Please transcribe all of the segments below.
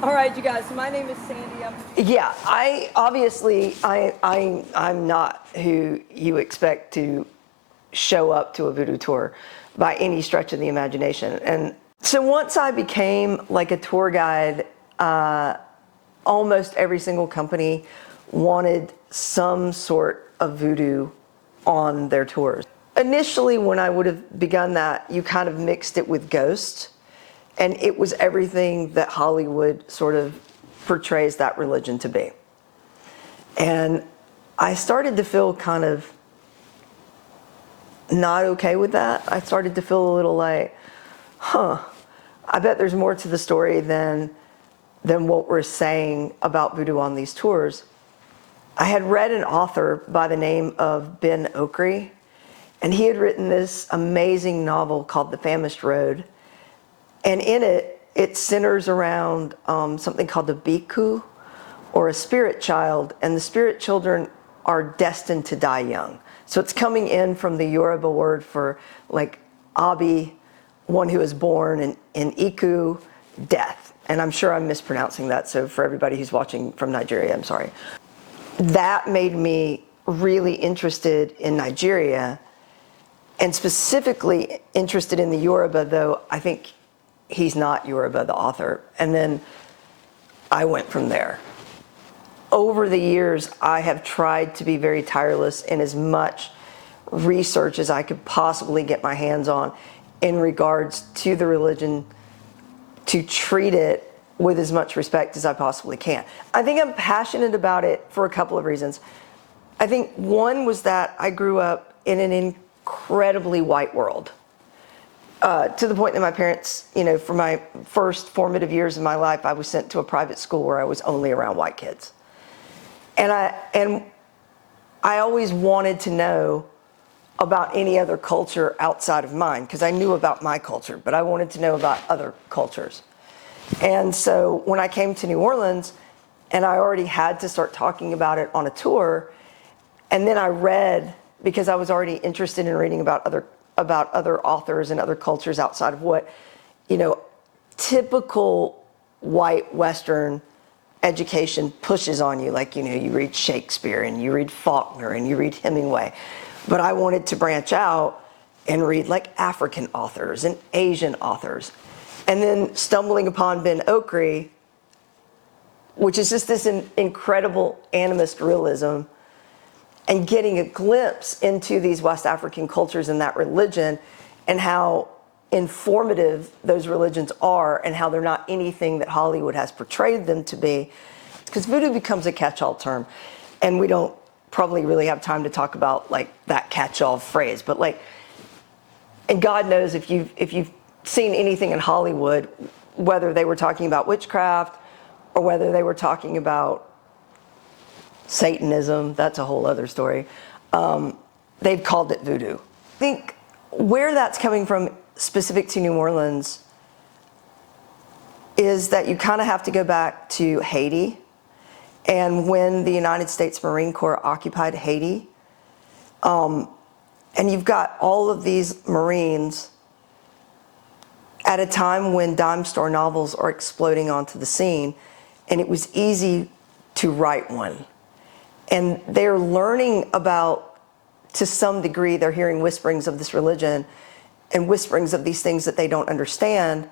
All right, you guys. So my name is Sandy. Yeah, I'm not who you expect to show up to a voodoo tour by any stretch of the imagination. And so once I became like a tour guide, almost every single company wanted some sort of voodoo on their tours. Initially, when I would have begun that, you kind of mixed it with ghosts, and it was everything that Hollywood sort of portrays that religion to be. And I started to feel kind of not okay with that. I started to feel a little like, I bet there's more to the story than what we're saying about voodoo on these tours. I had read an author by the name of Ben Okri, and he had written this amazing novel called The Famished Road. And in it, it centers around something called the Bhikkhu, or a spirit child, and the spirit children are destined to die young. So it's coming in from the Yoruba word for like Abi, one who is born, and Iku, death. And I'm sure I'm mispronouncing that, so for everybody who's watching from Nigeria, I'm sorry. That made me really interested in Nigeria, and specifically interested in the Yoruba, though I think he's not Yoruba, the author. And then I went from there. Over the years, I have tried to be very tireless in as much research as I could possibly get my hands on in regards to the religion, to treat it with as much respect as I possibly can. I think I'm passionate about it for a couple of reasons. I think one was that I grew up in an incredibly white world. To the point that my parents, for my first formative years of my life, I was sent to a private school where I was only around white kids. And I always wanted to know about any other culture outside of mine, because I knew about my culture, but I wanted to know about other cultures. And so when I came to New Orleans, and I already had to start talking about it on a tour, and then I read, because I was already interested in reading about other authors and other cultures outside of what, typical white Western education pushes on you. Like, you read Shakespeare and you read Faulkner and you read Hemingway. But I wanted to branch out and read like African authors and Asian authors. And then stumbling upon Ben Okri, which is just this incredible animist realism, and getting a glimpse into these West African cultures and that religion, and how informative those religions are, and how they're not anything that Hollywood has portrayed them to be. Because voodoo becomes a catch-all term, and we don't probably really have time to talk about like that catch-all phrase, but like, and God knows if you've seen anything in Hollywood, whether they were talking about witchcraft or whether they were talking about Satanism, that's a whole other story. They've called it voodoo. I think where that's coming from, specific to New Orleans, is that you kind of have to go back to Haiti. And when the United States Marine Corps occupied Haiti, and you've got all of these Marines at a time when dime store novels are exploding onto the scene, and it was easy to write one. And they're learning about, to some degree, they're hearing whisperings of this religion and whisperings of these things that they don't understand,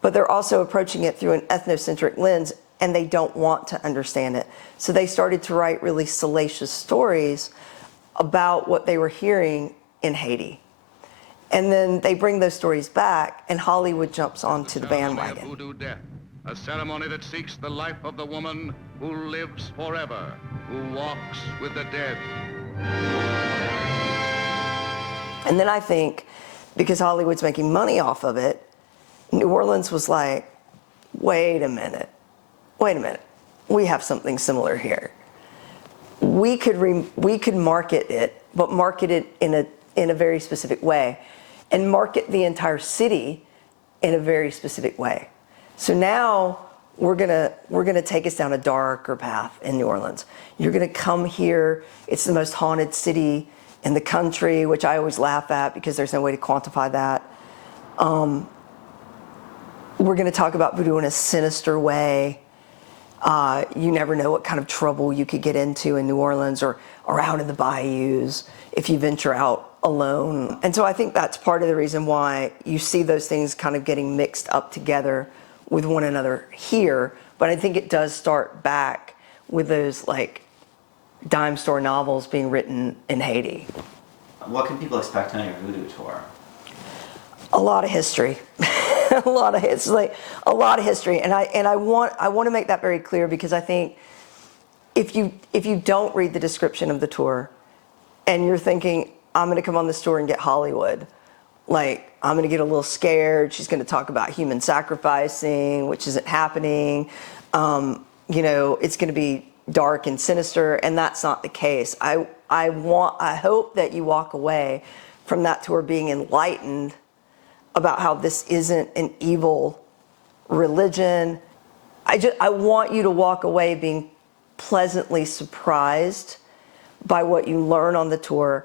but they're also approaching it through an ethnocentric lens, and they don't want to understand it. So they started to write really salacious stories about what they were hearing in Haiti. And then they bring those stories back, and Hollywood jumps onto the bandwagon. Voodoo death, a ceremony that seeks the life of the woman who lives forever, who walks with the dead. And then I think, because Hollywood's making money off of it, New Orleans was like, wait a minute, we have something similar here. We could market it, but market it in a very specific way, and market the entire city in a very specific way. So now we're gonna take us down a darker path in New Orleans. You're gonna come here. It's the most haunted city in the country, which I always laugh at because there's no way to quantify that. We're going to talk about voodoo in a sinister way. You never know what kind of trouble you could get into in New Orleans or out in the bayous if you venture out alone. And so I think that's part of the reason why you see those things kind of getting mixed up together with one another here. But I think it does start back with those like dime store novels being written in Haiti. What can people expect on your voodoo tour? A lot of history. a lot of history, and I want to make that very clear, because I think if you don't read the description of the tour and you're thinking, I'm going to come on this tour and get Hollywood, like I'm going to get a little scared, she's going to talk about human sacrificing, which isn't happening, it's going to be dark and sinister, and that's not the case. I hope that you walk away from that tour being enlightened about how this isn't an evil religion. I want you to walk away being pleasantly surprised by what you learn on the tour,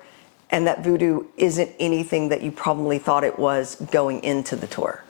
and that voodoo isn't anything that you probably thought it was going into the tour.